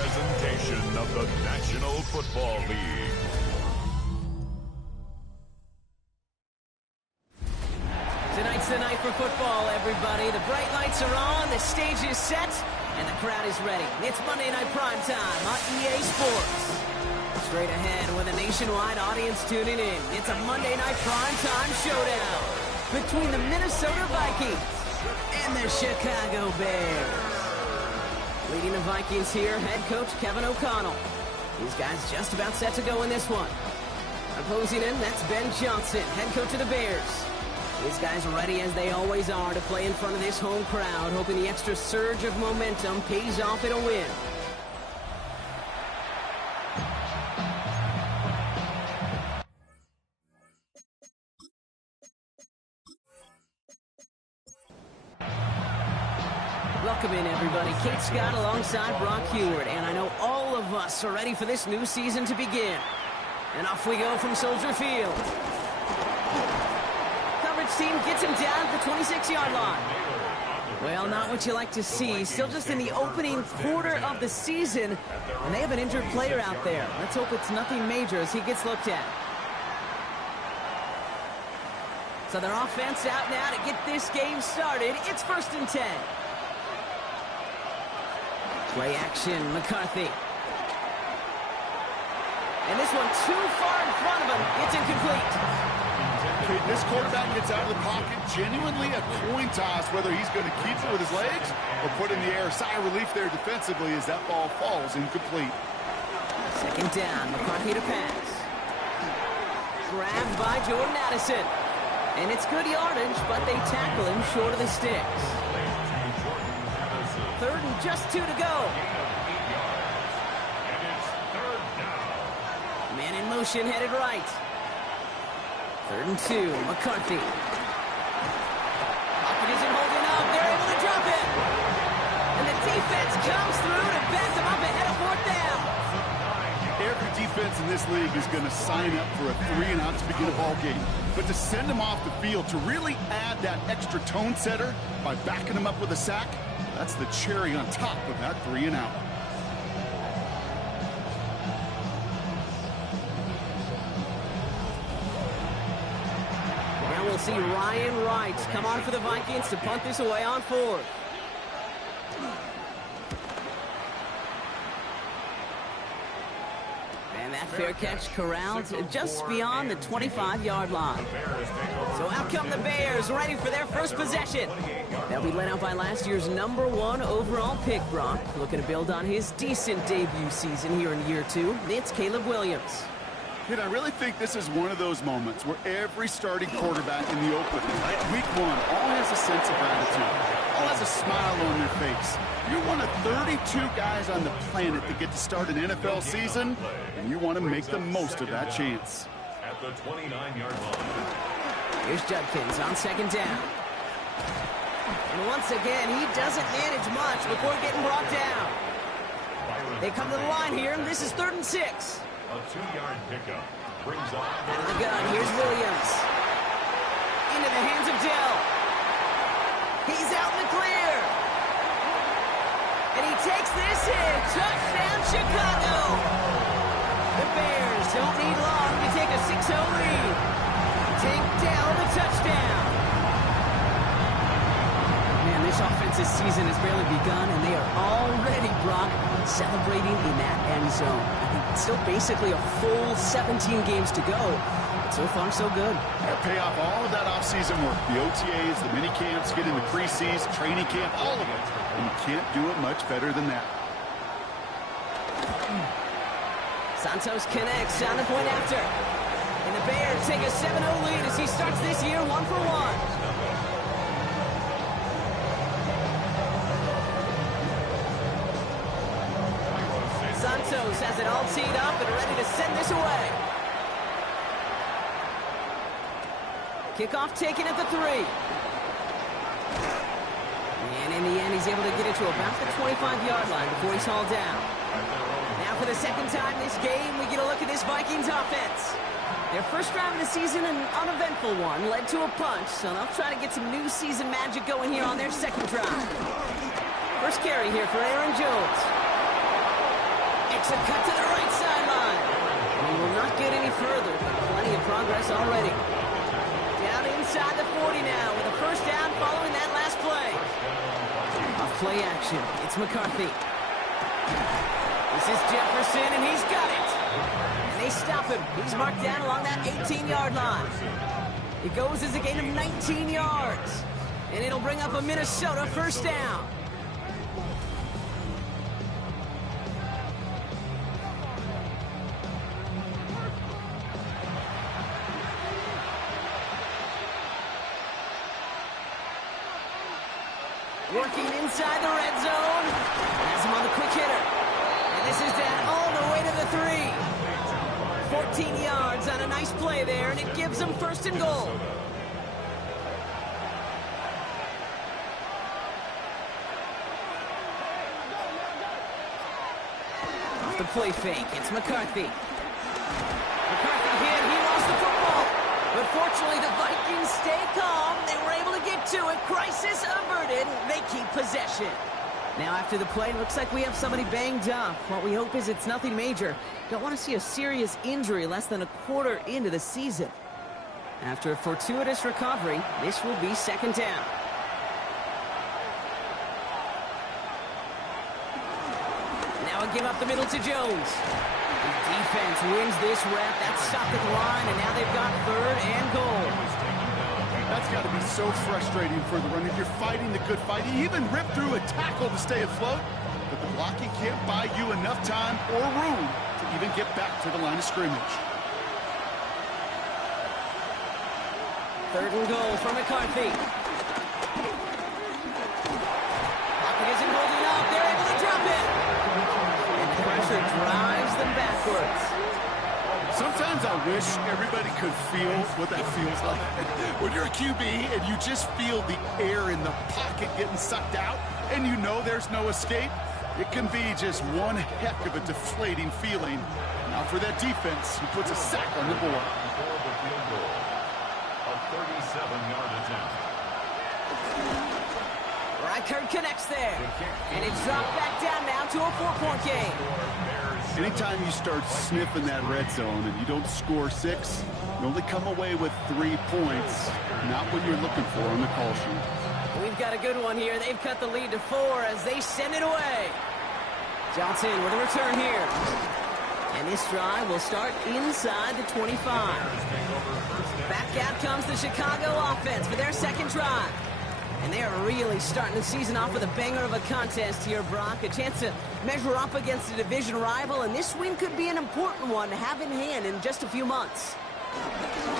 presentation of the National Football League. Tonight's the night for football, everybody. The bright lights are on, the stage is set, and the crowd is ready. It's Monday Night Primetime on EA Sports. Straight ahead with a nationwide audience tuning in. It's a Monday Night Primetime showdown between the Minnesota Vikings and the Chicago Bears. Leading the Vikings here, head coach Kevin O'Connell. These guys just about set to go in this one. Opposing him, that's Ben Johnson, head coach of the Bears. These guys are ready as they always are to play in front of this home crowd, hoping the extra surge of momentum pays off in a win. Welcome in, everybody. Kate Scott alongside Brock Heward, and I know all of us are ready for this new season to begin. And off we go from Soldier Field. Coverage team gets him down at the 26-yard line. Well, not what you like to see. Still just in the opening quarter of the season, and they have an injured player out there. Let's hope it's nothing major as he gets looked at. So their offense out now to get this game started. It's 1st and 10. Play action, McCarthy. And this one too far in front of him. It's incomplete. Okay, this quarterback gets out of the pocket. Genuinely a coin toss whether he's going to keep it with his legs or put in the air. Sigh of relief there defensively as that ball falls incomplete. 2nd down, McCarthy to pass. Grabbed by Jordan Addison. And it's good yardage, but they tackle him short of the sticks. 3rd and just 2 to go. Man in motion, headed right. 3rd and 2, McCarthy. Pocket isn't holding up. They're able to drop it. And the defense comes through to back them up ahead of 4th down. Every defense in this league is going to sign up for a 3-and-out to begin a ball game. But to send them off the field, to really add that extra tone setter by backing them up with a sack, that's the cherry on top of that 3-and-out. Now we'll see Ryan Wright come on for the Vikings to punt this away on 4th. And that fair catch corralled just beyond the 25-yard line. So out come the Bears, ready for their first possession. They'll be led out by last year's #1 overall pick, Brock. Looking to build on his decent debut season here in year 2. It's Caleb Williams. Kid, I really think this is one of those moments where every starting quarterback in the opening, week 1, all has a sense of gratitude, all has a smile on their face. You're one of 32 guys on the planet that get to start an NFL season, and you want to make the most of that chance. At the 29-yard line. Here's Judkins on 2nd down. And once again, he doesn't manage much before getting brought down. They come to the line here, and this is 3rd and 6. A 2-yard pickup brings up. Out of the gun, here's Williams. Into the hands of Dell. He's out in the clear. And he takes this in. Touchdown, Chicago. The Bears don't need long to take a 6-0 lead. Tank Dell the touchdown. Man, this offensive season has barely begun, and they are already, Brock, celebrating in that end zone. I think it's still basically a full 17 games to go, but so far so good. They'll pay off all of that offseason work. The OTAs, the mini camps, get into preseason, training camp, all of it. And you can't do it much better than that. Santos connects on the point after. And the Bears take a 7-0 lead as he starts this year 1-for-1. Santos has it all teed up and ready to send this away. Kickoff taken at the 3. And in the end, he's able to get it to about the 25-yard line before he's hauled down. Now for the 2nd time this game, we get a look at this Vikings offense. Their first drive of the season, an uneventful one, led to a punch, so they'll try to get some new season magic going here on their 2nd drive. First carry here for Aaron Jones. Makes a cut to the right sideline. He will not get any further, but plenty of progress already. Down inside the 40 now with a first down following that last play. Off play action. It's McCarthy. This is Jefferson, and he's got it. And they stop him. He's marked down along that 18-yard line. It goes as a gain of 19 yards. And it'll bring up a Minnesota first down. Working inside the red zone. Has him on the quick hitter. And this is down all the way to the 3. 14 yards on a nice play there, and it gives them first and goal. Off the play fake, it's McCarthy. McCarthy hit, he lost the football. But fortunately, the Vikings stay calm. They were able to get to it. Crisis averted. They keep possession. Now, after the play, looks like we have somebody banged up. What we hope is it's nothing major. Don't want to see a serious injury less than a quarter into the season. After a fortuitous recovery, this will be second down. Now a give up the middle to Jones. The defense wins this rep. That's stopped at the line, and now they've got third and goal. That's got to be so frustrating for the runner. You're fighting the good fight. He even ripped through a tackle to stay afloat, but the blocking can't buy you enough time or room to even get back to the line of scrimmage. Third and goal for McCarthy. Pocket isn't holding up. They're able to drop it. And the pressure drives them backwards. Sometimes I wish everybody could feel what that feels like. When you're a QB and you just feel the air in the pocket getting sucked out and you know there's no escape, it can be just one heck of a deflating feeling. Now for that defense, who puts a sack on the board. A 37-yard attempt. Reichert connects there. And it's dropped back down now to a 4-point game. Anytime you start sniffing that red zone and you don't score 6, you only come away with 3 points. Not what you're looking for on the call sheet. We've got a good one here. They've cut the lead to 4 as they send it away. Johnson with a return here. And this drive will start inside the 25. Back out comes the Chicago offense for their second drive. And they are really starting the season off with a banger of a contest here, Brock. A chance to measure up against a division rival, and this win could be an important one to have in hand in just a few months.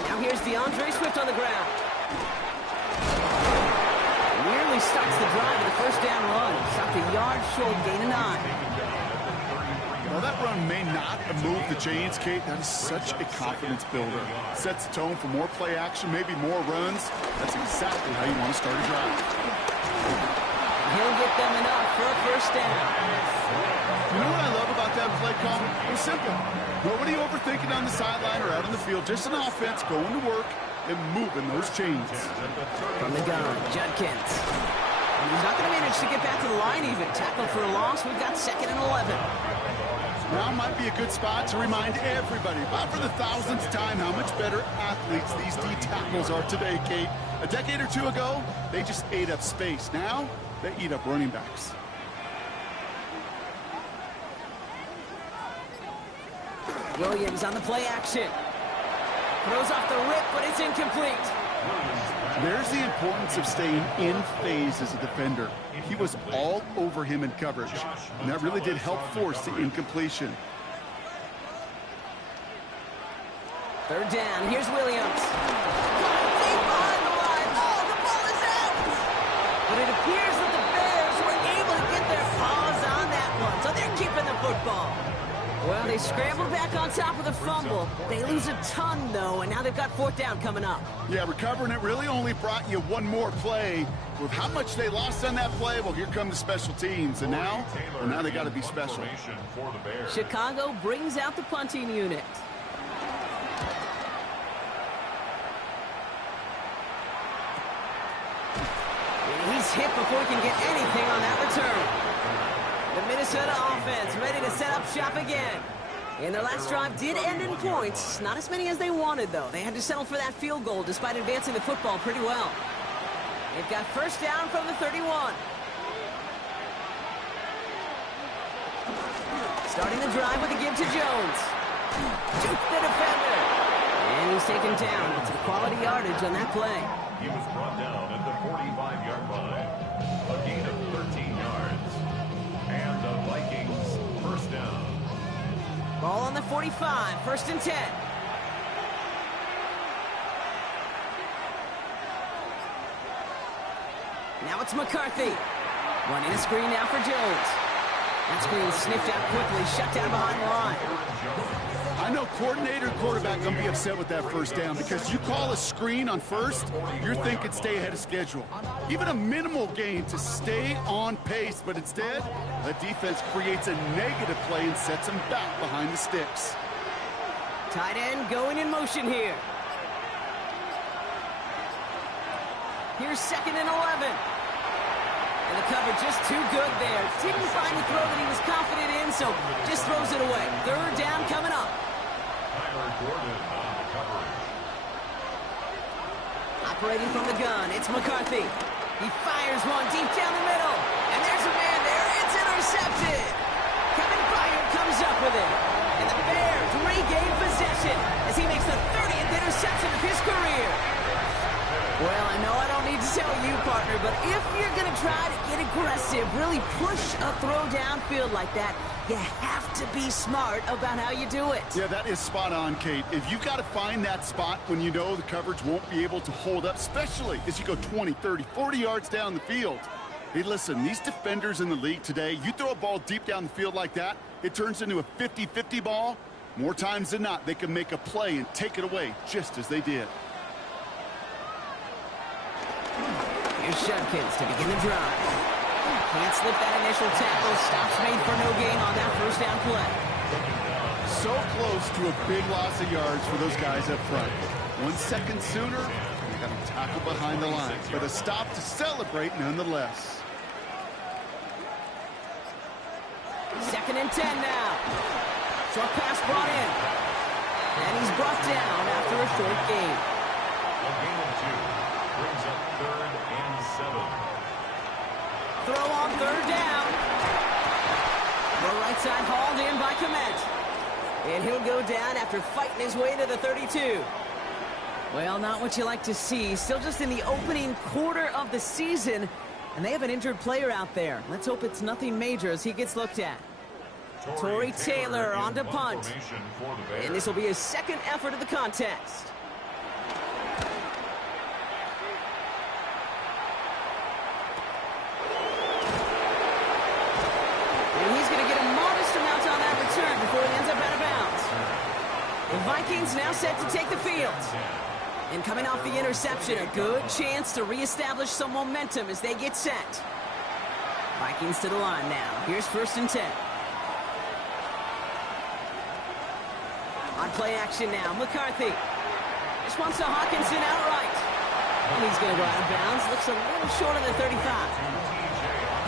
Now here's DeAndre Swift on the ground. Nearly starts the drive with a first down run. Stopped a yard short, gain of 9. Well, that run may not have moved the chains, Kate. That is such a confidence builder. Sets the tone for more play action, maybe more runs. That's exactly how you want to start a drive. He'll get them enough for a first down. You know what I love about that play call? It's simple. Nobody overthinking on the sideline or out on the field. Just an offense going to work and moving those chains. From the gun, Judkins. And he's not going to manage to get back to the line even. Tackle for a loss. We've got 2nd and 11. Now might be a good spot to remind everybody, about for the 1000th time, how much better athletes these D tackles are today, Kate. A decade or 2 ago, they just ate up space. Now, they eat up running backs. Williams on the play action. Throws off the rip, but it's incomplete. There's the importance of staying in phase as a defender. He was all over him in coverage, and that really did help force the incompletion. Third down, here's Williams. Deep behind the line. Oh, the ball is out! But it appears that the Bears were able to get their paws on that one, so they're keeping the football. Well, they scrambled back on top of the fumble. They lose a ton, though, and now they've got 4th down coming up. Yeah, recovering it really only brought you one more play. With how much they lost on that play, well, here come the special teams. And now they got to be special. Chicago brings out the punting unit. And he's hit before he can get anything on that return. The Minnesota offense ready to set up shop again. And their last drive did end in points. Not as many as they wanted, though. They had to settle for that field goal despite advancing the football pretty well. They've got first down from the 31. Starting the drive with a give to Jones. Juke the defender. And he's taken down. It's a quality yardage on that play. He was brought down at the 45-yard line. A gain of 13 yards. And the Vikings first down. Ball on the 45, first and 10. Now it's McCarthy. Running a screen now for Jones. That screen sniffed out quickly, shut down behind the line. I know coordinator and quarterback going to be upset with that first down because you call a screen on first, you're thinking stay ahead of schedule. Even a minimal gain to stay on pace, but instead, the defense creates a negative play and sets them back behind the sticks. Tight end going in motion here. Here's second and 11. And the cover just too good there. Didn't find the throw that he was confident in, so just throws it away. Third down coming up. Operating from the gun, it's McCarthy. He fires one deep down the middle. And there's a man there. It's intercepted. Kevin Byard comes up with it. And the Bears regain possession as he makes the 30th interception of his career. Well, I know I don't need to tell you, partner, but if you're going to try to get aggressive, really push a throw downfield like that, you have to be smart about how you do it. Yeah, that is spot on, Kate. If you've got to find that spot when you know the coverage won't be able to hold up, especially as you go 20, 30, 40 yards down the field. Hey, listen, these defenders in the league today, you throw a ball deep down the field like that, it turns into a 50-50 ball. More times than not, they can make a play and take it away just as they did. Here's Shudkins to begin the drive. Can't slip that initial tackle. Stops made for no gain on that first down play. So close to a big loss of yards for those guys up front. 1 second sooner, they got to tackle behind the line. But a stop to celebrate nonetheless. Second and 10 now. Short pass brought in. And he's brought down after a short gain. A gain of 2. Brings up third and 7. Throw on third down. The right side hauled in by Komet. And he'll go down after fighting his way to the 32. Well, not what you like to see. Still just in the opening quarter of the season. And they have an injured player out there. Let's hope it's nothing major as he gets looked at. Torrey Taylor on to punt. And this will be his second effort of the contest. Before he ends up out of bounds. The Vikings now set to take the field. And coming off the interception, a good chance to reestablish some momentum as they get set. Vikings to the line now. Here's first and 10. On play action now, McCarthy. Just wants to Hawkinson outright. And he's going to go out of bounds. Looks a little short of the 35.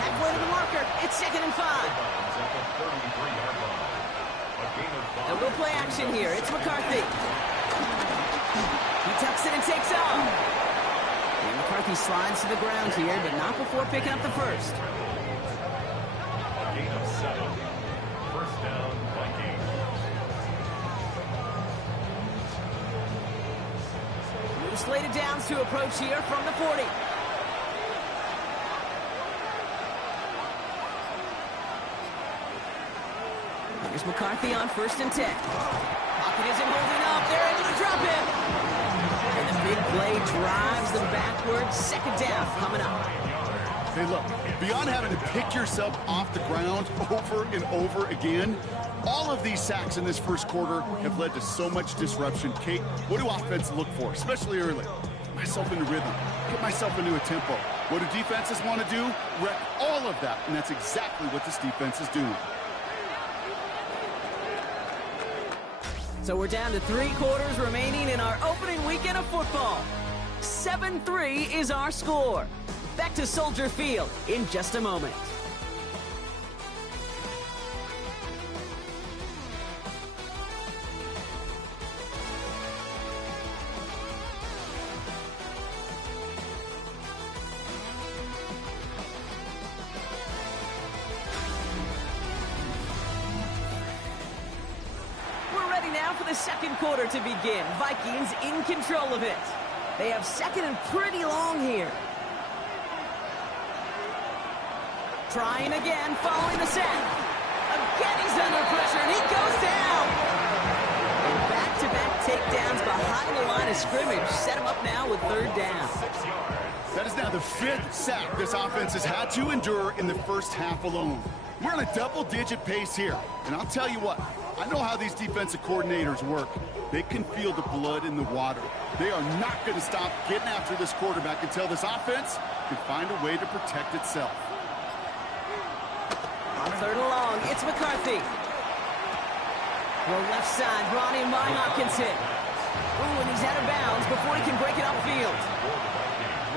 Halfway to the marker. It's second and 5. And we'll play action here. It's McCarthy. He tucks it and takes off. And McCarthy slides to the ground here, but not before picking up the first. A gain of 7. First down, Vikings. New slated downs to approach here from the 40. Here's McCarthy on first and 10. Pocket isn't holding up. They're able to drop him. And the big play drives them backwards. Second down coming up. Hey, look, beyond having to pick yourself off the ground over and over again, all of these sacks in this first quarter have led to so much disruption. Kate, what do offense look for, especially early? Get myself into rhythm. Get myself into a tempo. What do defenses want to do? Wreck all of that, and that's exactly what this defense is doing. So we're down to 3 quarters remaining in our opening weekend of football. 7-3 is our score. Back to Soldier Field in just a moment. the second quarter to begin. Vikings in control of it. They have second and pretty long here. Trying again, following the set. Again, he's under pressure, and he goes down. Back-to-back takedowns behind the line of scrimmage. Set him up now with third down. That is now the 5th sack this offense has had to endure in the first half alone. We're on a double-digit pace here. And I'll tell you what, I know how these defensive coordinators work. They can feel the blood in the water. They are not going to stop getting after this quarterback until this offense can find a way to protect itself. On third and long, it's McCarthy. Well, left side, Ronnie by Hopkinson. Ooh, and he's out of bounds before he can break it upfield.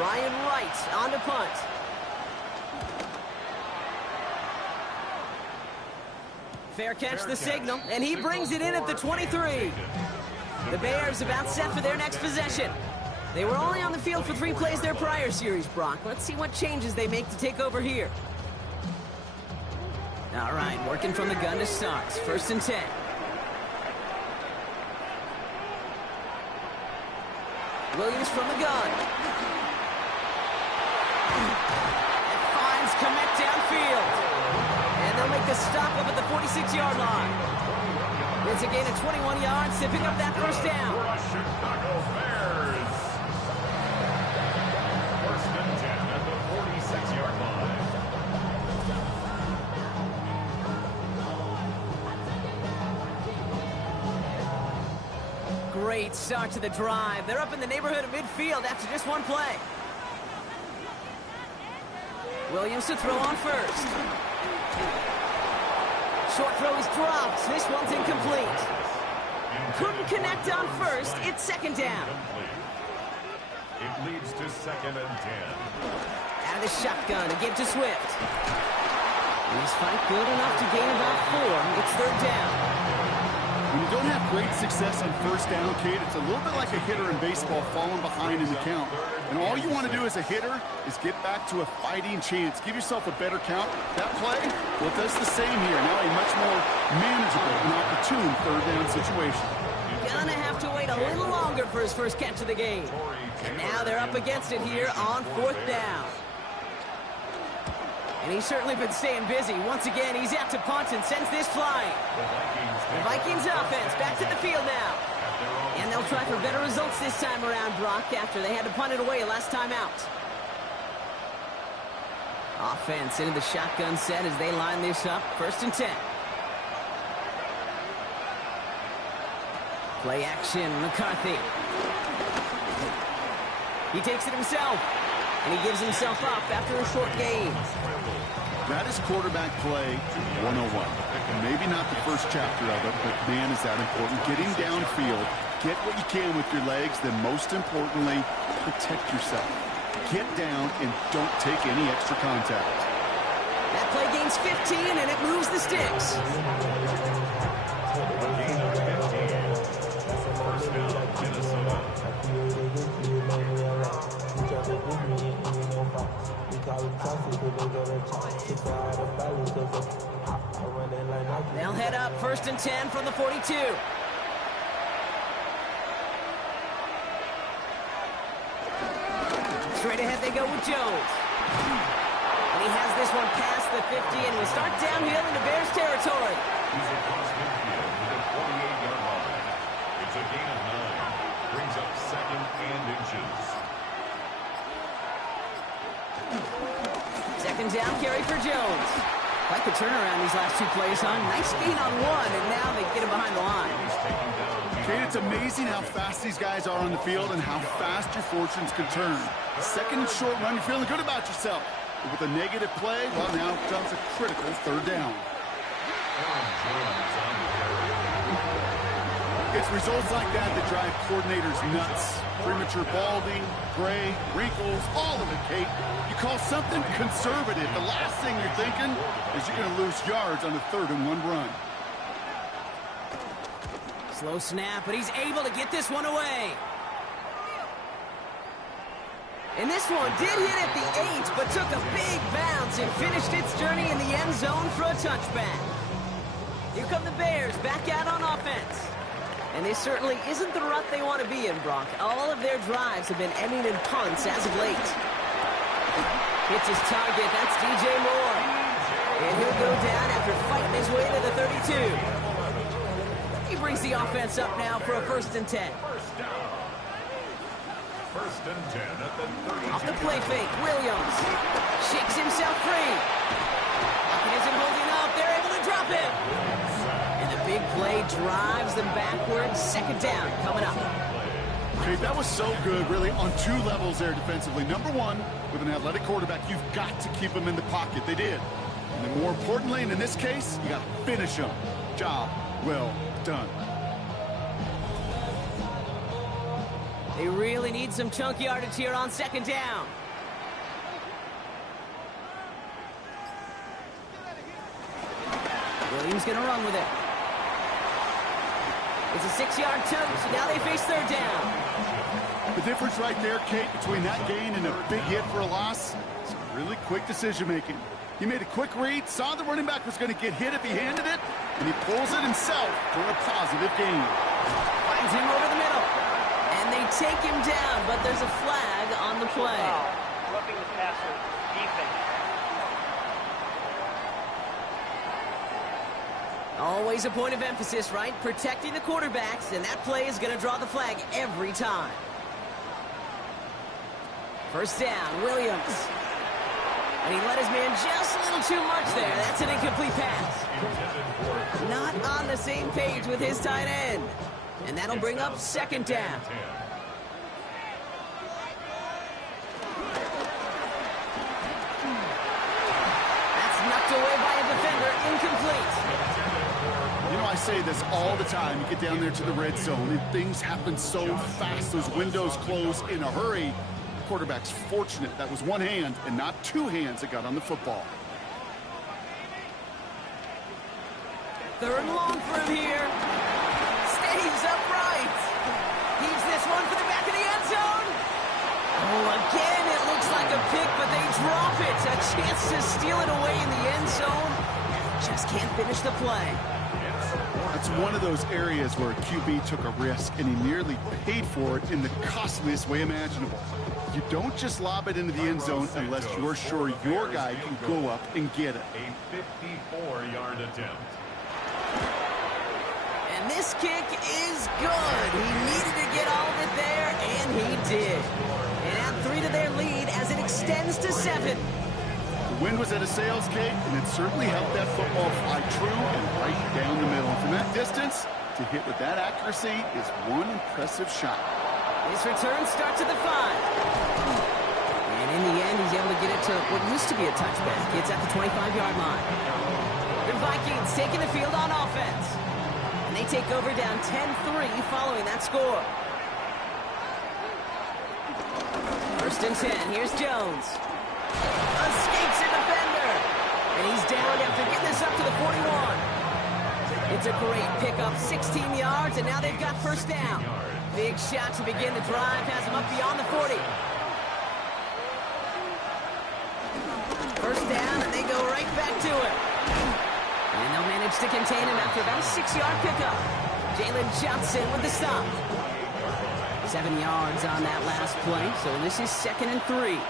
Ryan Wright on to punt. Fair catch the signal, and he brings it in at the 23. The Bears about set for their next possession. They were only on the field for 3 plays their prior series, Brock. Let's see what changes they make to take over here. All right, working from the gun to start. First and 10. Williams from the gun. It finds Komet downfield. And they'll make the stop up at the 46-yard line. It's a gain of 21 yards to pick up that first down. Chicago Bears. First and 10 at the 46-yard line. Great start to the drive. They're up in the neighborhood of midfield after just one play. Williams to throw on first. Short throw is dropped. This one's incomplete. Couldn't connect on first. It's second down. It leads to second and 10. Out of the shotgun to give to Swift. He's fight good enough to gain about 4. It's third down. When you don't have great success on first down, Kate, it's a little bit like a hitter in baseball falling behind in the count. And all you want to do as a hitter is get back to a fighting chance. Give yourself a better count. That play, well, it does the same here. Now a much more manageable and opportune third down situation. Gonna have to wait a little longer for his first catch of the game. And now they're up against it here on fourth down. And he's certainly been staying busy. Once again, he's out to punt and sends this flying. The Vikings offense back to the field now. And they'll try for better results this time around, Brock, after they had to punt it away last time out. Offense into the shotgun set as they line this up. First and 10. Play action, McCarthy. He takes it himself. And he gives himself up after a short gain. That is quarterback play 101. And maybe not the first chapter of it, but man, is that important. Getting downfield, get what you can with your legs, then most importantly, protect yourself. Get down and don't take any extra contact. That play gains 15, and it moves the sticks. First down, Minnesota. They'll head up first and 10 from the 42. Straight ahead they go with Jones. And he has this one past the 50 and will start downhill into Bears territory. He's across midfield to the 48-yard line. It's a gain of 9. Brings up second and inches. Second down carry for Jones. Quite the turnaround these last 2 plays, huh? Nice gain on 1, and now they get him behind the line. Kate, it's amazing how fast these guys are on the field and how fast your fortunes can turn. Second and short run, you're feeling good about yourself. But with a negative play, well, now comes a critical third down. It's results like that that drive coordinators nuts. Premature balding, gray, wrinkles, all of it, Kate. You call something conservative, the last thing you're thinking is you're going to lose yards on a 3rd and 1 run. Slow snap, but he's able to get this one away. And this one did hit at the 8, but took a big bounce and finished its journey in the end zone for a touchback. Here come the Bears back out on offense. And this certainly isn't the rut they want to be in, Brock. All of their drives have been ending in punts as of late. Hits his target. That's DJ Moore. And he'll go down after fighting his way to the 32. He brings the offense up now for a 1st and 10. First and 10 at the 32. Off the play fake, Williams shakes himself free. Pocket isn't holding up. They're able to drop him. And the big play drives them backwards. 2nd down coming up. Okay, that was so good, really, on 2 levels there defensively. Number one, with an athletic quarterback, you've got to keep him in the pocket. They did. And then more importantly, and in this case, you got to finish him. Job well done. They really need some chunk yardage here on 2nd down. Williams going to run with it. It's a 6-yard tote, so now they face 3rd down. The difference right there, Kate, between that gain and a big hit for a loss, some really quick decision-making. He made a quick read, saw the running back was going to get hit if he handed it, and he pulls it himself for a positive gain. Finds him over the middle. And they take him down, but there's a flag on the play. Roughing the passer, defense. Always a point of emphasis, right? Protecting the quarterbacks, and that play is going to draw the flag every time. 1st down, Williams. And he let his man just a little too much there. That's an incomplete pass. Not on the same page with his tight end. And that'll bring up 2nd down. That's knocked away by a defender. Incomplete. You know, I say this all the time. You get down there to the red zone, and things happen so fast. Those windows close in a hurry. The quarterback's fortunate that was one hand and not 2 hands that got on the football. 3rd and long for him here. Stays upright. Heaves this one for the back of the end zone. Oh, again, it looks like a pick, but they drop it. A chance to steal it away in the end zone. Just can't finish the play. That's one of those areas where a QB took a risk, and he nearly paid for it in the costliest way imaginable. You don't just lob it into the end zone unless you're sure your guy can go up and get it. A 54-yard attempt. And this kick is good. He needed to get all of it there, and he did. And add 3 to their lead as it extends to 7. The wind was at a sails, Kate, and it certainly helped that football fly true and right down the middle. And from that distance, to hit with that accuracy is one impressive shot. His return starts at the 5. And in the end, he's able to get it to what used to be a touchback. It's at the 25-yard line. The Vikings taking the field on offense. And they take over down 10-3 following that score. 1st and 10. Here's Jones. Escapes a defender. And he's down after getting this up to the 41. It's a great pickup, 16 yards, and now they've got 1st down. Big shot to begin the drive, has him up beyond the 40. 1st down, and they go right back to it. And they'll manage to contain him after about a 6-yard pickup. Jalen Johnson with the stop. 7 yards on that last play, so this is 2nd and 3.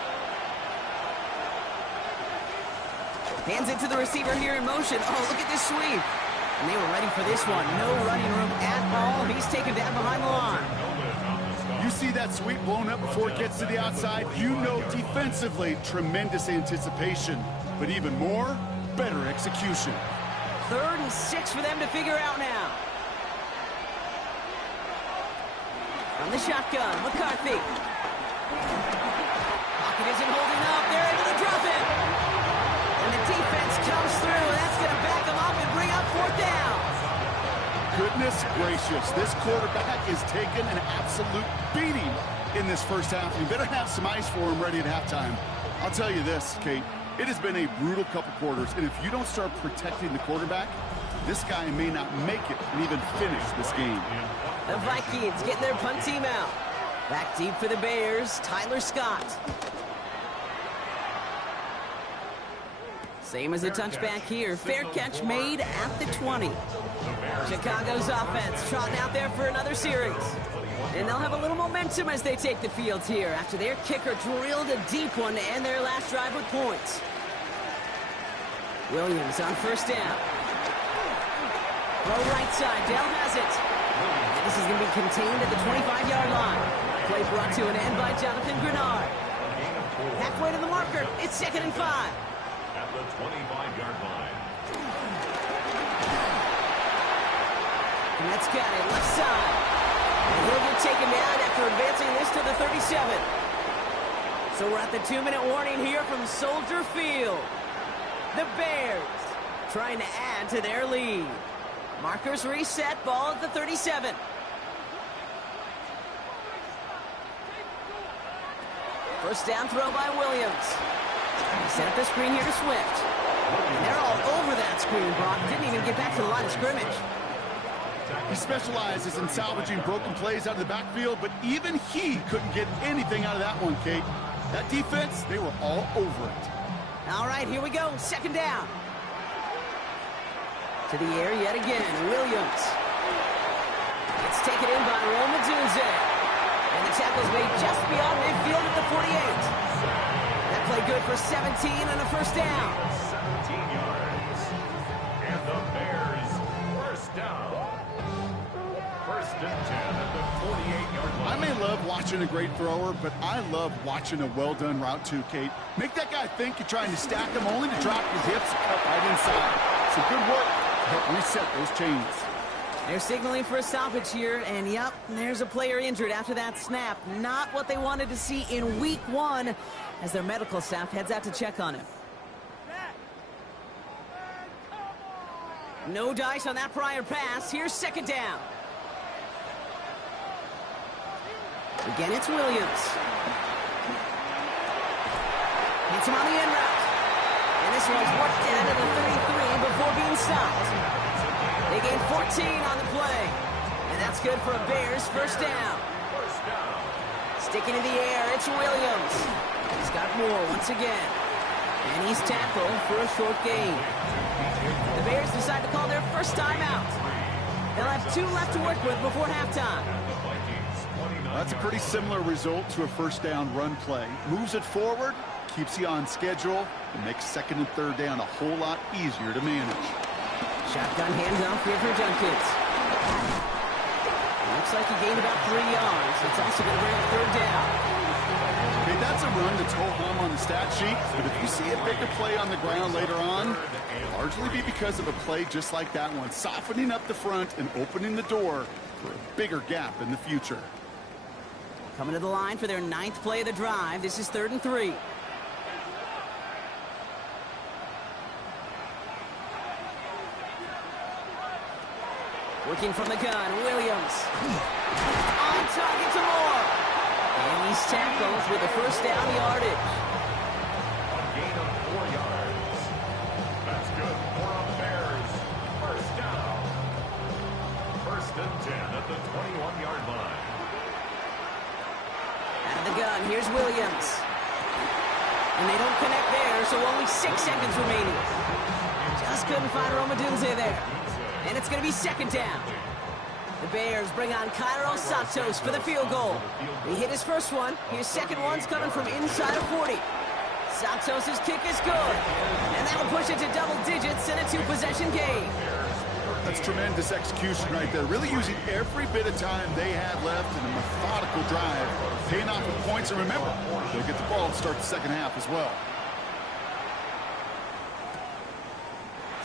Hands it to the receiver here in motion. Oh, look at this sweep. And they were ready for this one. No running room at all. He's taken down behind the line. You see that sweep blown up before it gets to the outside, you know defensively, tremendous anticipation. But even more, better execution. 3rd and 6 for them to figure out now. From the shotgun, McCarthy. Pocket isn't holding up. They're able to drop it. And the defense comes through. That's going to back them up and bring up 4th down. Goodness gracious, this quarterback is taking an absolute beating in this 1st half. You better have some ice for him ready at halftime. I'll tell you this, Kate, it has been a brutal couple quarters, and if you don't start protecting the quarterback, this guy may not make it and even finish this game. The Vikings getting their punt team out. Back deep for the Bears, Tyler Scott. Same as a touchback here. Fair catch made at the 20. Chicago's offense trotting out there for another series. And they'll have a little momentum as they take the field here after their kicker drilled a deep one to end their last drive with points. Williams on first down. Throw right side. Dell has it. And this is going to be contained at the 25-yard line. Play brought to an end by Jonathan Grenard. Halfway to the marker. It's 2nd and 5. At the 25-yard line. Met's got it, left side. And he'll get taken down after advancing this to the 37. So we're at the 2-minute warning here from Soldier Field. The Bears trying to add to their lead. Markers reset, ball at the 37. First down throw by Williams. He set up the screen here to Swift. And they're all over that screen, Brock. Didn't even get back to the line of scrimmage. He specializes in salvaging broken plays out of the backfield, but even he couldn't get anything out of that one, Kate. That defense, they were all over it. All right, here we go. 2nd down. To the air yet again. Williams. It's taken in by Roma Dunze. And the tackle's made just beyond midfield at the 48. That play good for 17 and a first down. 17 yards. And the Bears first down. First and 10 at the 48-yard line. I may love watching a great thrower, but I love watching a well-done route too, Kate. Make that guy think you're trying to stack him only to drop his hips and cut right inside. So good work to help reset those chains. They're signaling for a stoppage here, and yep, there's a player injured after that snap. Not what they wanted to see in week 1 as their medical staff heads out to check on him. No dice on that prior pass. Here's 2nd down. Again, it's Williams. Hits him on the end route. And this one's worked down to the 33 before being stopped. They gain 14 on the play. And that's good for a Bears first down. Sticking in the air, it's Williams. He's got more once again. And he's tackled for a short gain. The Bears decide to call their first timeout. They'll have 2 left to work with before halftime. That's a pretty similar result to a first down run play. Moves it forward, keeps you on schedule, and makes 2nd and 3rd down a whole lot easier to manage. Shotgun handoff here for Jenkins. Looks like he gained about 3 yards. It's also going to bring up 3rd down. Okay, that's a run that's ho-hum on the stat sheet, but if you see a bigger play on the ground later on, it'll largely be because of a play just like that one, softening up the front and opening the door for a bigger gap in the future. Coming to the line for their 9th play of the drive. This is 3rd and 3. Working from the gun, Williams. On target to Moore. And he's tackled with the first down yardage. A gain of 4 yards. That's good for a Bears first down. 1st and 10 at the 21-yard line. Out of the gun, here's Williams. And they don't connect there, so only 6 seconds remaining. Just couldn't find Roma Dunze there. And it's going to be 2nd down. The Bears bring on Cairo Santos for the field goal. He hit his first one. His second one's coming from inside of 40. Santos' kick is good. And that'll push it to double digits in a 2-possession game. That's tremendous execution right there. Really using every bit of time they had left in a methodical drive. Paying off with points. And remember, they'll get the ball to start the second half as well.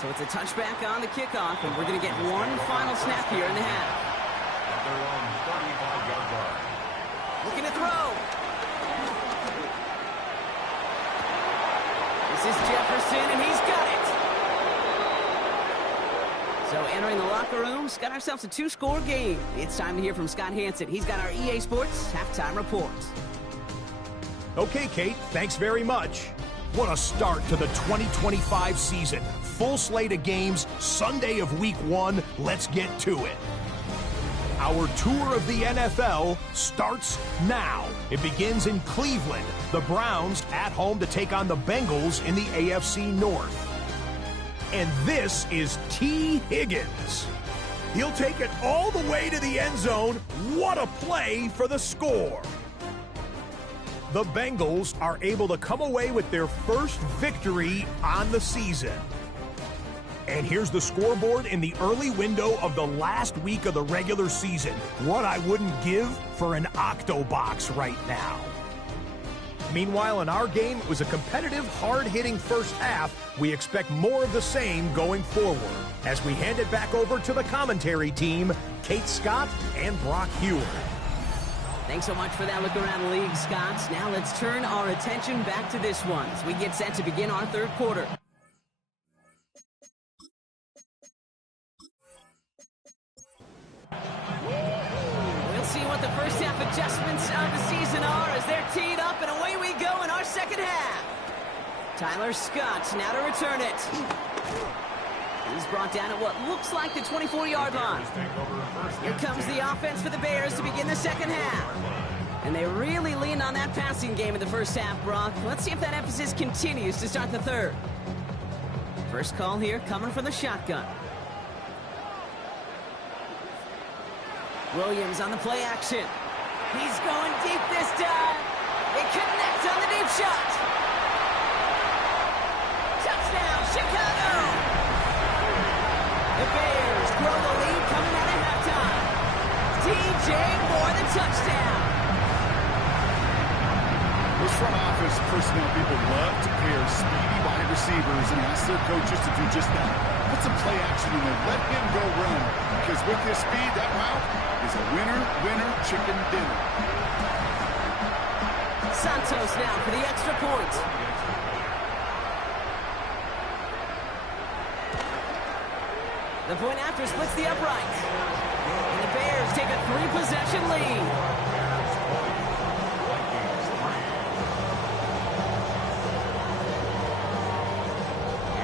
So it's a touchback on the kickoff, and we're going to get one final snap here in the half. They're on 35-yard line. Looking to throw. This is Jefferson, and he's got it. So entering the locker room, got ourselves a 2-score game. It's time to hear from Scott Hansen. He's got our EA Sports halftime reports. Okay, Kate, thanks very much. What a start to the 2025 season. Full slate of games, Sunday of week 1. Let's get to it. Our tour of the NFL starts now. It begins in Cleveland. The Browns at home to take on the Bengals in the AFC North. And this is T. Higgins. He'll take it all the way to the end zone. What a play for the score. The Bengals are able to come away with their first victory on the season. And here's the scoreboard in the early window of the last week of the regular season. What I wouldn't give for an Octobox right now. Meanwhile, in our game, it was a competitive, hard-hitting first half. We expect more of the same going forward. As we hand it back over to the commentary team, Kate Scott and Brock Hewer. Thanks so much for that look around the league, Scott. Now let's turn our attention back to this one as we get set to begin our third quarter. We'll see what the first half adjustments of the season are as they're teed up, and away we go in our second half. Tyler Scott now to return it. He's brought down at what looks like the 24-yard line. Here comes the offense for the Bears to begin the second half. And they really leaned on that passing game in the first half, Brock. Let's see if that emphasis continues to start the third. First call here coming from the shotgun. Williams on the play action. He's going deep this time. They connect on the deep shot. Touchdown, Chicago! The Bears grow the lead coming out of halftime. DJ Moore, the touchdown. Those front office personnel people love to pair speedy wide receivers and ask their coaches to do just that. Put some play action in there. Let him go run. Because with his speed, that route is a winner, chicken dinner. Santos now for the extra point. The point after splits the upright. And the Bears take a 3-possession lead.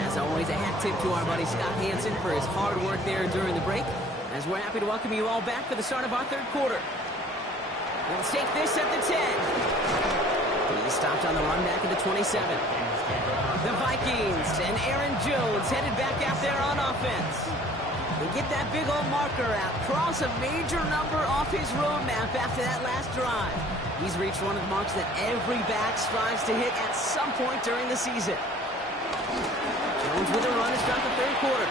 As always, a hat tip to our buddy Scott Hansen for his hard work there during the break, as we're happy to welcome you all back for the start of our third quarter. Let's take this at the 10. He stopped on the run back at the 27. The Vikings and Aaron Jones headed back out there on offense. They get that big old marker out, cross a major number off his roadmap after that last drive. He's reached one of the marks that every back strives to hit at some point during the season. Jones with a run to start the third quarter.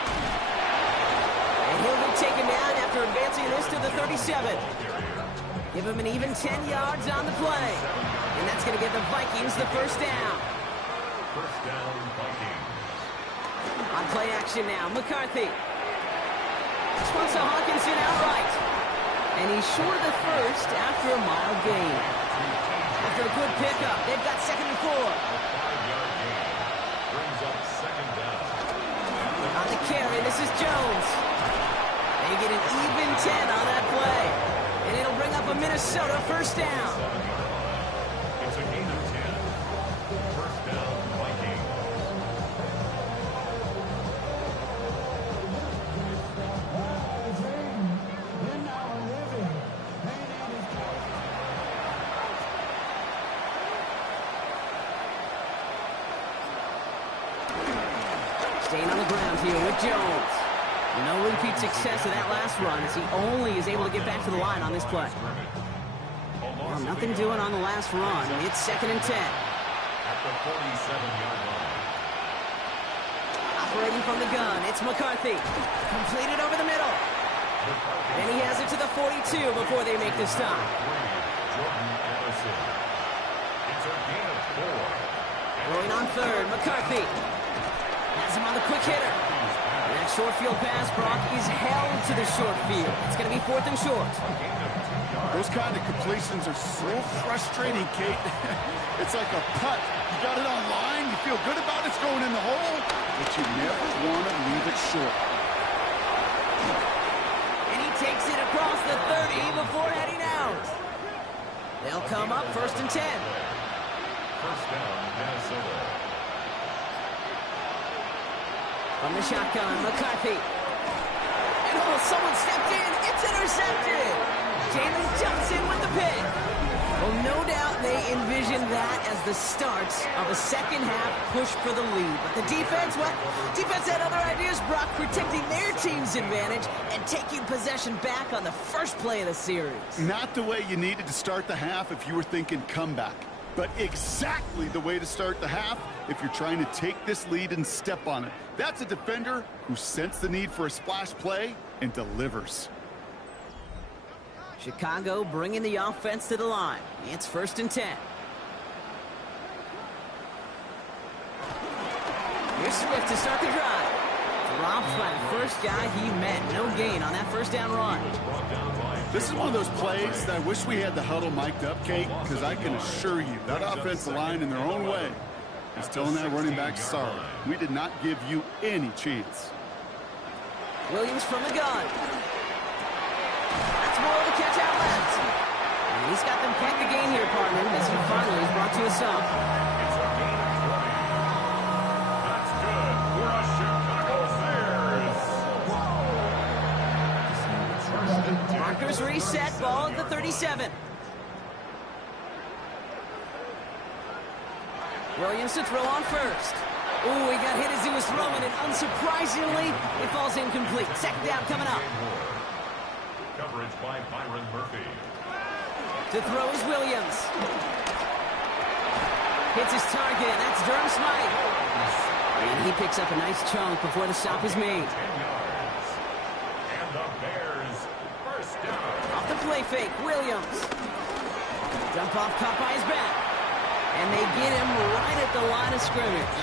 And he'll be taken down after advancing this to the 37. Give him an even 10 yards on the play. And that's going to give the Vikings the first down. First down, Vikings. On play action now, McCarthy. Wants to Hawkinson outright. And he's short of the first after a mild gain. After a good pickup, they've got 2nd and 4. A 5-yard gain brings up second down. On the carry, this is Jones. They get an even 10 on that play. And it'll bring up a Minnesota first down. It's a gain of 10. First down, Vikings. Staying on the ground here with Jones. No repeat success of that last run as he only is able to get back to the line on this play. Well, nothing doing on the last run. It's 2nd and 10. At the 47-yard line. Operating from the gun, it's McCarthy. Completed over the middle. And he has it to the 42 before they make the stop. Jordan Addison. It's a gain of 4. Going on third, McCarthy. Has him on the quick hitter. And that short field pass, Brock, is held to the short field. It's going to be 4th and short. Those kind of completions are so frustrating, Kate. It's like a putt. You got it on line, you feel good about it's going in the hole, but you never want to leave it short. And he takes it across the 30 before heading out. They'll come up 1st and 10. First down, Minnesota. From the shotgun, McCarthy. And oh, someone stepped in. It's intercepted. Jalen Johnson with the pick. Well, no doubt they envisioned that as the start of a second-half push for the lead. But the defense, well, defense had other ideas, Brock, protecting their team's advantage and taking possession back on the first play of the series. Not the way you needed to start the half if you were thinking comeback, but exactly the way to start the half if you're trying to take this lead and step on it. That's a defender who sensed the need for a splash play and delivers. Chicago bringing the offense to the line. It's 1st and 10. Here's Swift to start the drive. Dropped by the first guy he met. No gain on that first down run. This is one of those plays that I wish we had the huddle mic'd up, Kate, because I can assure you that offensive line in their own way is telling that running back, sorry, we did not give you any chance. Williams from the gun. That's more to catch out left. And he's got them quite the gain here, partner, as he finally is brought to a stop. It's a gain of 20. That's good for a Chicago Bears. Markers reset, ball at the 37. Williams to throw on first. Ooh, he got hit as he was throwing it. Unsurprisingly, it falls incomplete. Second down coming up. Coverage by Byron Murphy. To throw is Williams. Hits his target. That's Durham Smythe. And he picks up a nice chunk before the stop is made. 10 yards. And the Bears, first down. Off the play fake, Williams. Jump off caught by his back. And they get him right at the line of scrimmage.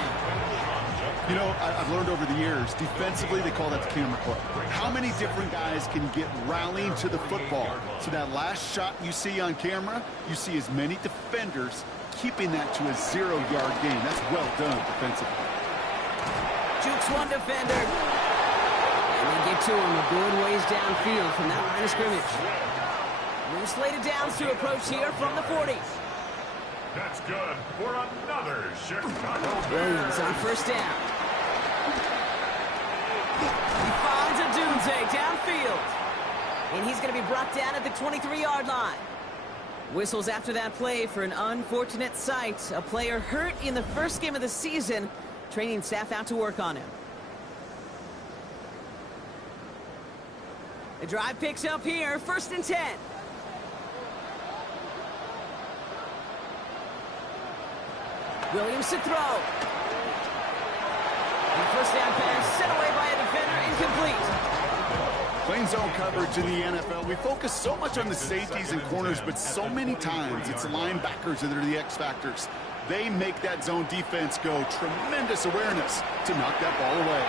You know, I've learned over the years, defensively, they call that the camera club. How many different guys can get rallying to the football? So that last shot you see on camera, you see as many defenders keeping that to a 0-yard gain. That's well done defensively. Jukes one defender. And they get to him a good ways downfield from that line of scrimmage. We're slated downs to approach here from the 40. That's good for another Chicago Williams Bears. on first down. He finds a Dunze downfield. And he's going to be brought down at the 23-yard line. Whistles after that play for an unfortunate sight. A player hurt in the first game of the season. Training staff out to work on him. The drive picks up here. 1st and 10. Williams to throw. And first down pass set away by a defender, incomplete. Playing zone coverage in the NFL, we focus so much on the safeties and corners, but so many times it's the linebackers that are the X factors. They make that zone defense go. Tremendous awareness to knock that ball away.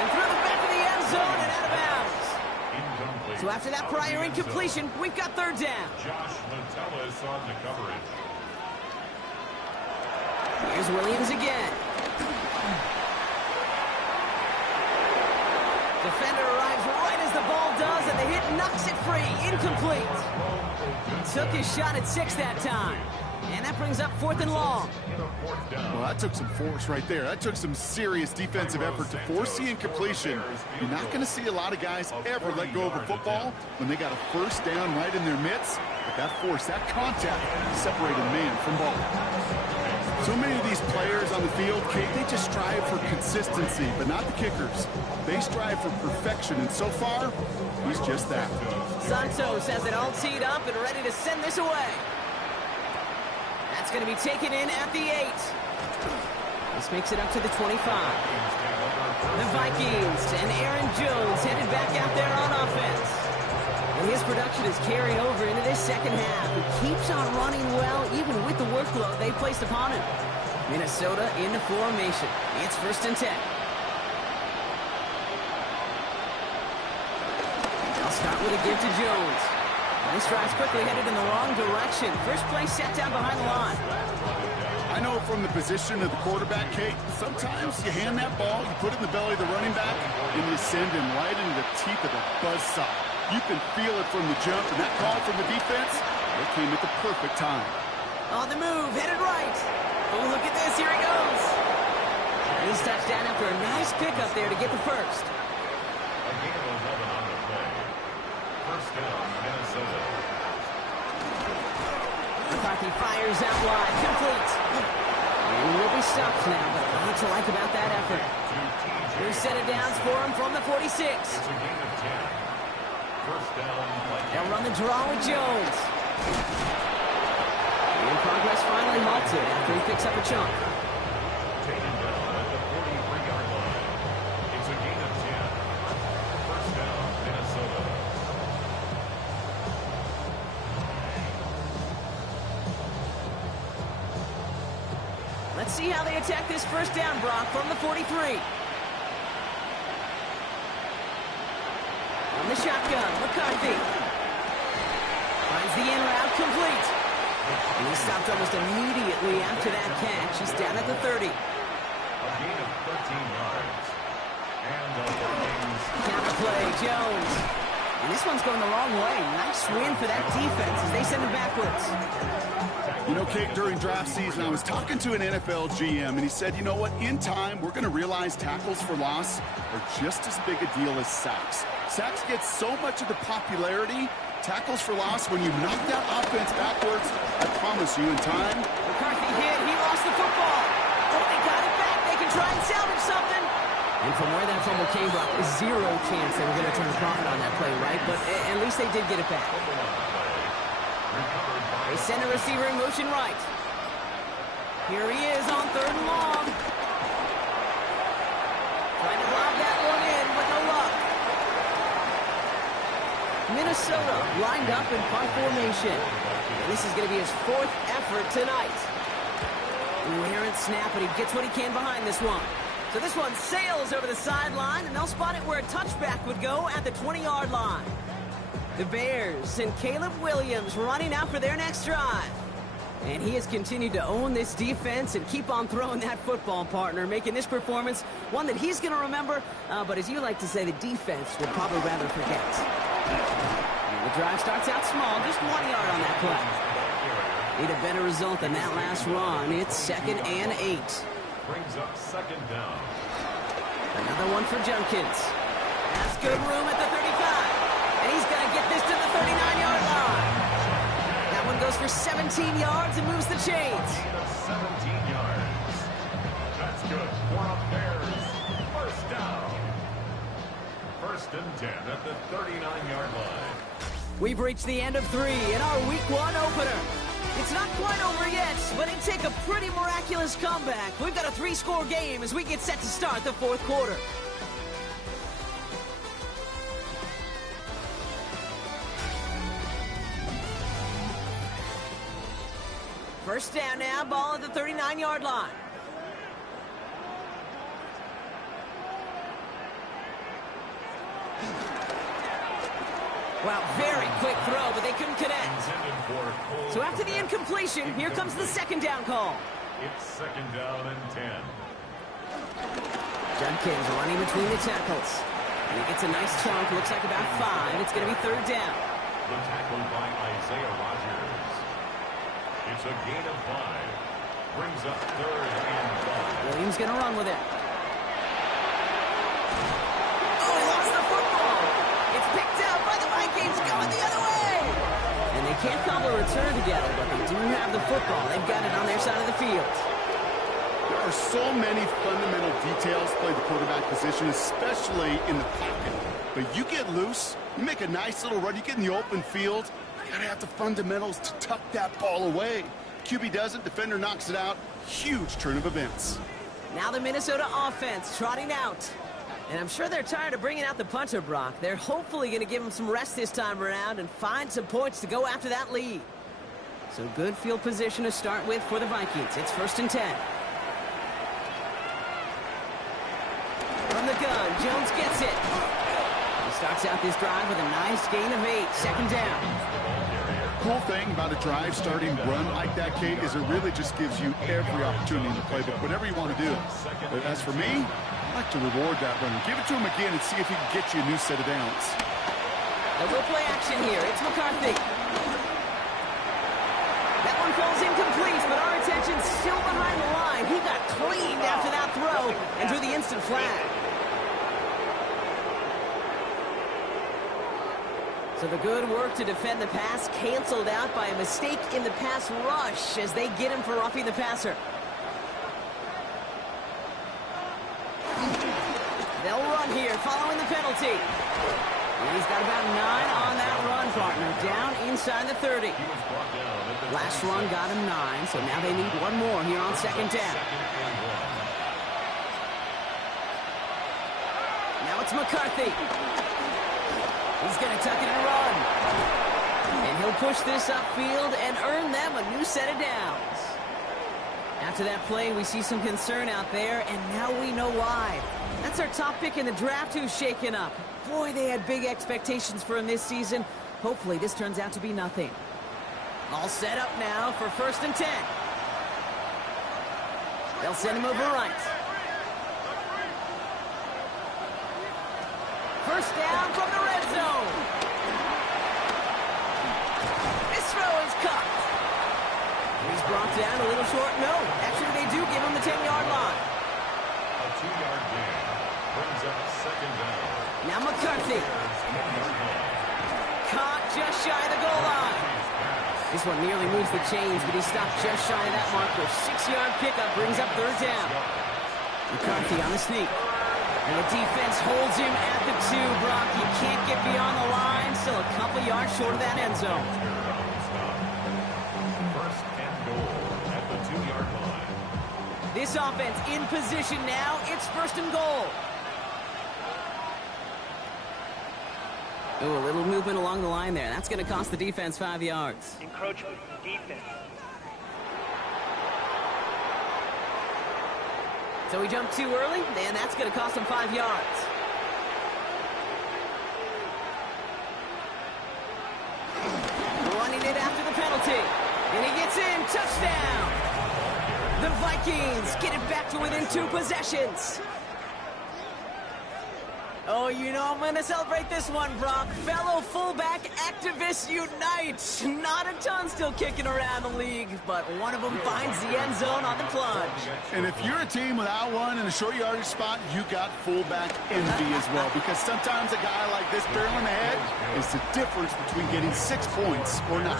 And through the back of the end zone and out of bounds. Incomplete. So after that prior incompletion, we've got 3rd down. Josh Metellus on the coverage. Here's Williams again. Defender arrives right as the ball does, and the hit knocks it free. Incomplete. Took his shot at 6 that time. And that brings up 4th and long. Well, that took some force right there. That took some serious defensive effort to force the incompletion. You're not going to see a lot of guys ever let go of a football when they got a first down right in their midst. But that force, that contact, separated man from ball. So many of these players on the field, Kate, they just strive for consistency, but not the kickers. They strive for perfection, and so far, he's just that. Santos has it all teed up and ready to send this away. That's going to be taken in at the 8. This makes it up to the 25. The Vikings and Aaron Jones headed back out there on offense. And his production is carried over into this second half. He keeps on running well, even with the workload they placed upon him. Minnesota in the formation. It's 1st and 10. They'll start with a give to Jones. This drive's quickly headed in the wrong direction. First play set down behind the line. I know from the position of the quarterback, Kate, sometimes you hand that ball, you put it in the belly of the running back, and you send him right into the teeth of the buzzsaw. You can feel it from the jump, and that call from the defense, it came at the perfect time. On the move, headed right. Oh, look at this, here he goes. He's touchdown after a nice pickup there to get the first. A gain of 11 on the play. First down, Minnesota. McCarthy fires out wide, complete. And will be stopped now, but a lot to like about that effort. Here's set it down for him from the 46. It's a gain of 10. First down. They'll run the draw with Jones. And progress finally halted after he picks up a chunk. Taken down at the 43-yard line. It's a gain of 10. First down, Minnesota. Let's see how they attack this first down, Brock, from the 43. On the shotgun, McCarthy. Finds the in route, complete. And he stopped almost immediately after that catch. He's down at the 30. A gain of 13 yards. And the Vikings. Counterplay, Jones. And this one's going the wrong way. Nice win for that defense as they send him backwards. You know, Kate, during draft season, I was talking to an NFL GM, and he said, you know what, in time, we're going to realize tackles for loss are just as big a deal as sacks. Sacks get so much of the popularity. Tackles for loss, when you knock that offense backwards, I promise you, in time. McCarthy hit. He lost the football. Oh, they got it back. They can try and salvage something. And from where that fumble came, Brock, zero chance they were going to turn a profit on that play, right? But at least they did get it back. They send a receiver in motion right. Here he is on 3rd and long. Trying to lob that one in, but no luck. Minnesota lined up in punt formation. And this is going to be his 4th effort tonight. Errant snap, but he gets what he can behind this one. So this one sails over the sideline, and they'll spot it where a touchback would go at the 20-yard line. The Bears and Caleb Williams running out for their next drive. And he has continued to own this defense and keep on throwing that football, partner, making this performance one that he's going to remember, but as you like to say, the defense will probably rather forget. And the drive starts out small, just 1 yard on that play. Need a better result than that last run. It's 2nd and 8. Brings up 2nd down. Another one for Junkins. Has good room at the 35. And he's going to get this to the 39-yard line. That one goes for 17 yards and moves the chains. 17 yards. That's good for the Bears. First down. 1st and 10 at the 39-yard line. We've reached the end of 3 in our Week 1 opener. It's not quite over yet, but it'd take a pretty miraculous comeback. We've got a 3-score game as we get set to start the 4th quarter. First down now, ball at the 39-yard line. Wow, very quick throw, but they couldn't connect. So after the incompletion, here comes the 2nd down call. It's 2nd down and 10. Junkins running between the tackles. And he gets a nice chunk, looks like about 5. It's going to be 3rd down. The tackle by Isaiah Rodgers. It's a gain of 5. Brings up 3rd and 5. Williams going to run with it. Oh, he lost the football. It's picked up by the Vikings going the other way. And they can't cobble a return together, but they do have the football. They've got it on their side of the field. There are so many fundamental details play the quarterback position, especially in the pocket. But you get loose, you make a nice little run, you get in the open field, you gotta have the fundamentals to tuck that ball away. QB doesn't, defender knocks it out. Huge turn of events. Now the Minnesota offense trotting out. And I'm sure they're tired of bringing out the punter, Brock. They're hopefully going to give him some rest this time around and find some points to go after that lead. So good field position to start with for the Vikings. It's 1st and 10. From the gun, Jones gets it. He starts out this drive with a nice gain of 8. 2nd down. Cool thing about a drive starting run like that, Kate, is it really just gives you every opportunity in the playbook, whatever you want to do. But as for me, I like to reward that runner. Give it to him again and see if he can get you a new set of downs. They'll go play action here. It's McCarthy. That one falls incomplete, but our attention's still behind the line. He got cleaned after that throw and drew the instant flag. So the good work to defend the pass canceled out by a mistake in the pass rush as they get him for roughing the passer. They'll run here following the penalty. And he's got about 9 on that run, partner. Down inside the 30. Last run got him 9, so now they need one more here on second down. Now it's McCarthy. He's going to tuck it and run. And he'll push this upfield and earn them a new set of downs. After that play, we see some concern out there, and now we know why. That's our top pick in the draft who's shaken up. Boy, they had big expectations for him this season. Hopefully, this turns out to be nothing. All set up now for 1st and 10. They'll send him over right. First down from the red zone. This throw is caught. He's brought down a little short. No, actually they do give him the 10-yard line. A 2-yard gain brings up second down. Now McCarthy. Caught just shy of the goal line. This one nearly moves the chains, but he stopped just shy of that marker. 6-yard pickup brings up 3rd down. McCarthy on the sneak. And the defense holds him at the 2, Brock. You can't get beyond the line. Still a couple yards short of that end zone. First and goal at the 2-yard line. This offense in position now. It's 1st and goal. Ooh, a little movement along the line there. That's going to cost the defense 5 yards. Encroachment defense. So he jumped too early, and that's going to cost him 5 yards. Running it after the penalty. And he gets in. Touchdown. The Vikings get it back to within 2 possessions. Oh, you know I'm going to celebrate this one, Brock. Fellow fullback activists unite. Not a ton still kicking around the league, but one of them finds the end zone on the plunge. And if you're a team without one in a short yardage spot, you got fullback envy as well, because sometimes a guy like this barreling ahead is the difference between getting 6 points or not.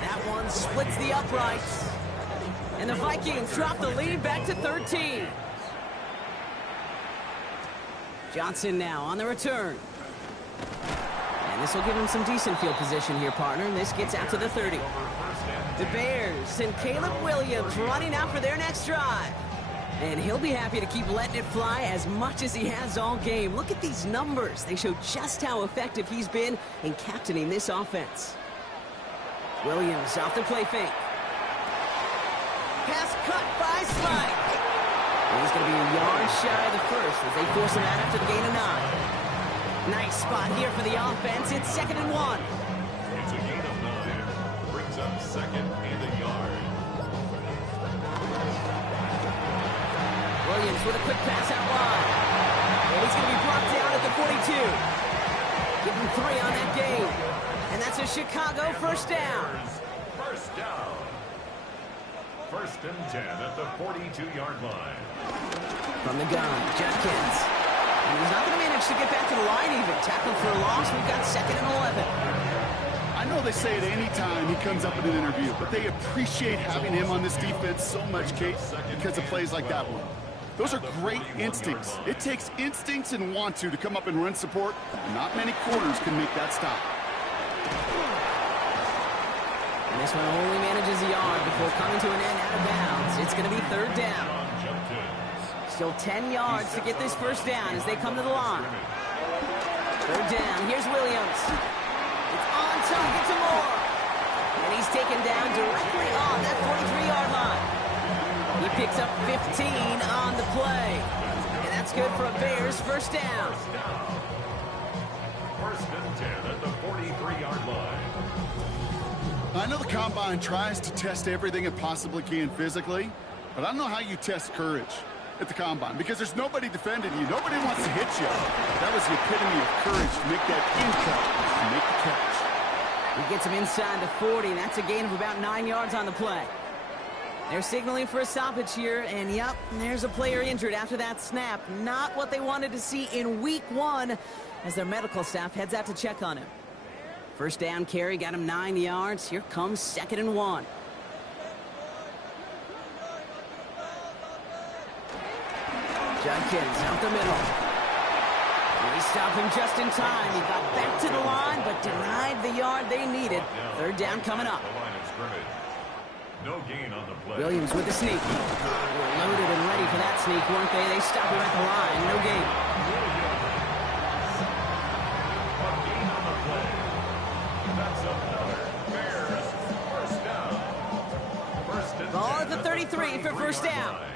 That one splits the uprights. And the Vikings drop the lead back to 13. Johnson now on the return. And this will give him some decent field position here, partner. And this gets out to the 30. The Bears and Caleb Williams running out for their next drive. And he'll be happy to keep letting it fly as much as he has all game. Look at these numbers. They show just how effective he's been in captaining this offense. Williams off the play fake. Pass cut by Slide. And he's going to be a yard shy of the first as they force him out after the gain of 9. Nice spot here for the offense. It's 2nd and 1. It's a gain of 9. Brings up 2nd and a yard. Williams with a quick pass out wide. And he's going to be brought down at the 42. Give him 3 on that game. And that's a Chicago first down. First down. 1st and 10 at the 42-yard line. From the gun, Judkins. And he's not going to manage to get back to the line even. Tackled for a loss. We've got 2nd and 11. I know they say it any time he comes up in an interview, but they appreciate having him on this defense so much, Kate, because of plays like that one. Those are great instincts. It takes instincts and want to come up and run support. Not many corners can make that stop. And this one only manages a yard before coming to an end out of bounds. It's going to be 3rd down. Still 10 yards to get this first down as they come to the line. 3rd down. Here's Williams. It's on target to Moore. And he's taken down directly on that 43-yard line. He picks up 15 on the play. And that's good for a Bears first down. 1st and 10 at the 43-yard line. I know the Combine tries to test everything it possibly can physically, but I don't know how you test courage at the Combine, because there's nobody defending you. Nobody wants to hit you. That was the epitome of courage to make that in-cut and make the catch. He gets him inside the 40. That's a gain of about 9 yards on the play. They're signaling for a stoppage here, and yep, there's a player injured after that snap. Not what they wanted to see in week 1 as their medical staff heads out to check on him. First down carry got him 9 yards. Here comes 2nd and 1. Judkins out the middle. They stop him just in time. He got back to the line, but denied the yard they needed. 3rd down coming up. The line of scrimmage. No gain on the play. Williams with the sneak. They were loaded and ready for that sneak, weren't they? They stop him at the line. No gain. A gain on the play. That's another Bears first down. First and Ball 10 at the 33 for first down. line.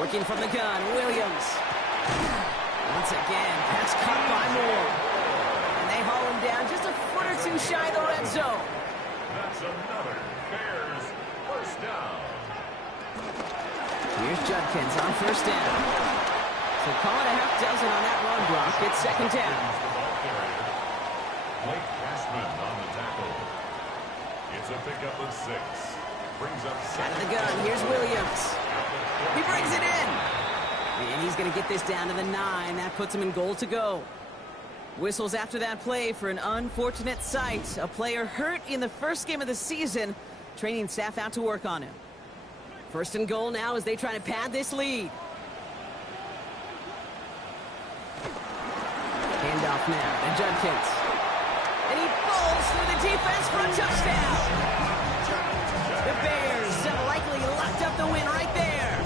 Working from the gun, Williams. Once again, that's caught by Moore. And they haul him down just a foot or two shy of the red zone. That's another Bears first down. Here's Judkins on first down. So call it a half dozen on that run block. It's 2nd down. Blake Cashman on the tackle. It's a pickup of 6. Brings up Out of the gun, here's Williams. He brings it in. And he's going to get this down to the 9. That puts him in goal to go. Whistles after that play for an unfortunate sight. A player hurt in the first game of the season. Training staff out to work on him. 1st and goal now as they try to pad this lead. Handoff now to Judkins. And he falls through the defense for a touchdown. The Bears have likely locked up the win right there.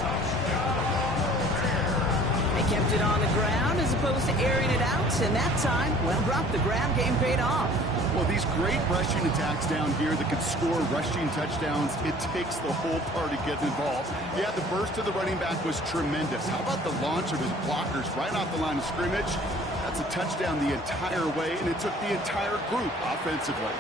They kept it on the ground as opposed to airing it out, and that time, well, dropped the ground game paid off. Well, these great rushing attacks down here that could score rushing touchdowns, it takes the whole party getting involved. Yeah, the burst of the running back was tremendous. How about the launch of his blockers right off the line of scrimmage? That's a touchdown the entire way, and it took the entire group offensively.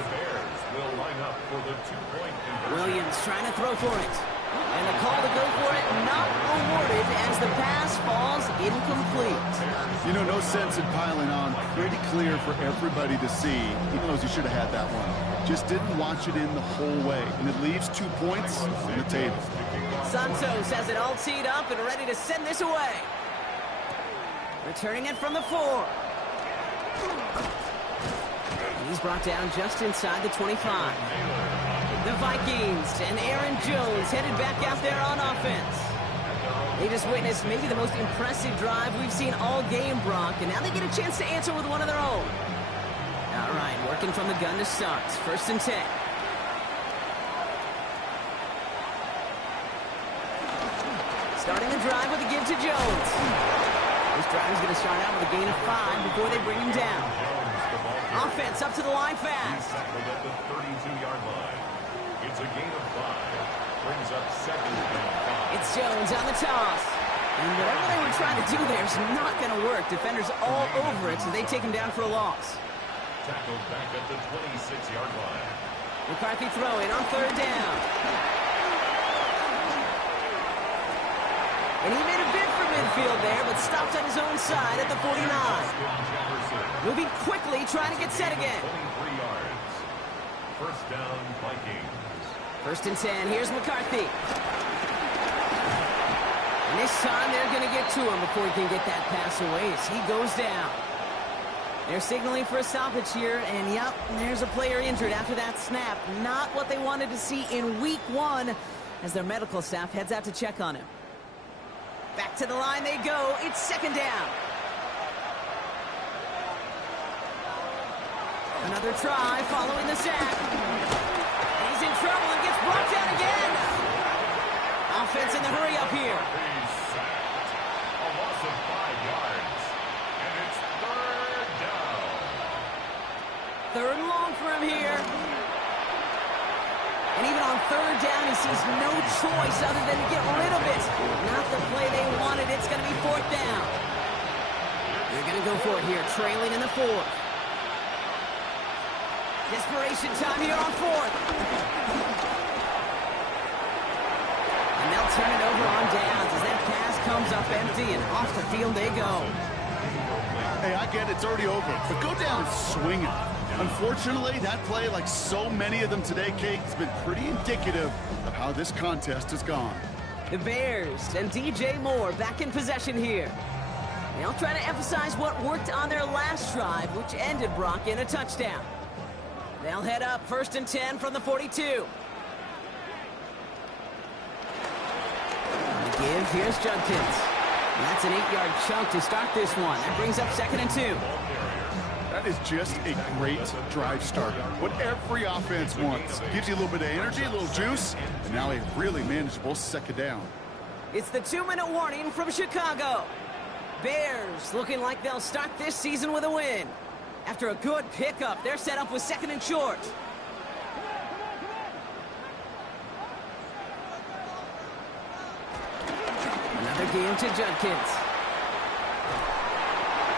The Bears will line up for the 2-point conversion. Williams trying to throw for it. And the call to go for it not awarded as the pass falls incomplete. You know, no sense in piling on. Pretty clear for everybody to see. He knows he should have had that one. Just didn't watch it in the whole way. And it leaves 2 points on the table. Santos has it all teed up and ready to send this away. Returning it from the 4. And he's brought down just inside the 25. The Vikings and Aaron Jones headed back out there on offense. They just witnessed maybe the most impressive drive we've seen all game, Brock, and now they get a chance to answer with one of their own. All right, working from the gun to start. 1st and 10. Starting the drive with a give to Jones. This drive is going to start out with a gain of 5 before they bring him down. Offense up to the line fast. Tackled at the 32-yard line. It's a gain of 5. Brings up 2nd and 5. It's Jones on the toss. And whatever they were trying to do there is not going to work. Defenders all over it, so they take him down for a loss. Tackled back at the 26-yard line. McCarthy throwing on 3rd down. And he made a bid for midfield there, but stopped on his own side at the 49. Moving quickly, trying to get set again. 23 yards. First down, Vikings. 1st and 10. Here's McCarthy. And this time they're going to get to him before he can get that pass away as he goes down. They're signaling for a stoppage here, and yep, there's a player injured after that snap. Not what they wanted to see in week 1 as their medical staff heads out to check on him. Back to the line they go. It's 2nd down. Another try following the sack. He's in trouble and gets brought down again. Offense in the hurry up here. He's sacked. A loss of 5 yards. And it's 3rd down. 3rd and long for him here. And even on 3rd down, he sees no choice other than to get rid of it. Not the play they wanted. It's going to be 4th down. They're going to go for it here, trailing in the 4th. Desperation time here on 4th. And they'll turn it over on downs as that pass comes up empty and off the field they go. Hey, I get it, it's already over, but go down swinging. Unfortunately, that play, like so many of them today, Kate, has been pretty indicative of how this contest has gone. The Bears and DJ Moore back in possession here. They'll try to emphasize what worked on their last drive, which ended Brock in a touchdown. They'll head up 1st and 10 from the 42. Give, here's Judkins. And that's an 8-yard chunk to start this one. That brings up 2nd and 2. That is just a great drive starter. What every offense wants. Gives you a little bit of energy, a little juice, and now a really manageable 2nd down. It's the 2-minute warning from Chicago. Bears looking like they'll start this season with a win. After a good pickup, they're set up with 2nd and short. Another game to Judkins.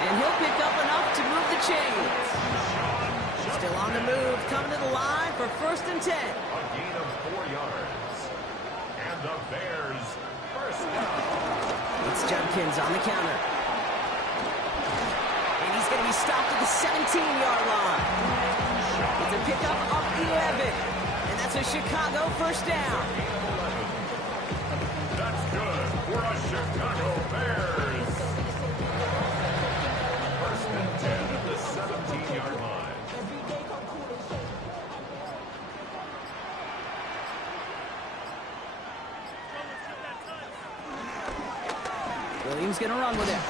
And he'll pick up enough to move the chains. Still on the move, coming to the line for 1st and 10. A gain of 4 yards. And the Bears, 1st down. It's Judkins on the counter. And he's going to be stopped at the 17-yard line. It's a pickup of 11. And that's a Chicago 1st down. That's good for a Chicago Bears. 1st and 10 at the 17-yard line. Williams going to run with it.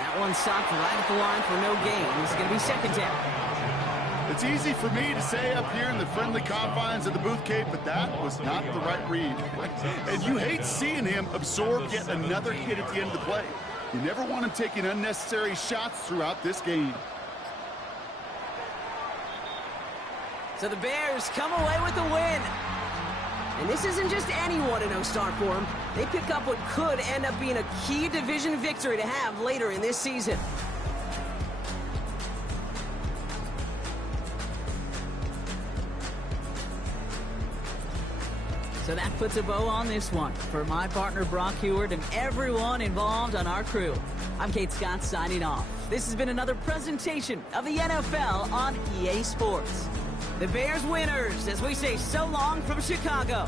That one stopped right at the line for no gain. It's going to be 2nd down. It's easy for me to say up here in the friendly confines of the booth, Kate, but that was not the right read. And you hate seeing him absorb yet another hit at the end of the play. You never want him taking unnecessary shots throughout this game. So the Bears come away with the win. And this isn't just any 1-0 start for them. They pick up what could end up being a key division victory to have later in this season. So that puts a bow on this one. For my partner Brock Heward and everyone involved on our crew, I'm Kate Scott signing off. This has been another presentation of the NFL on EA Sports. The Bears winners as we say so long from Chicago.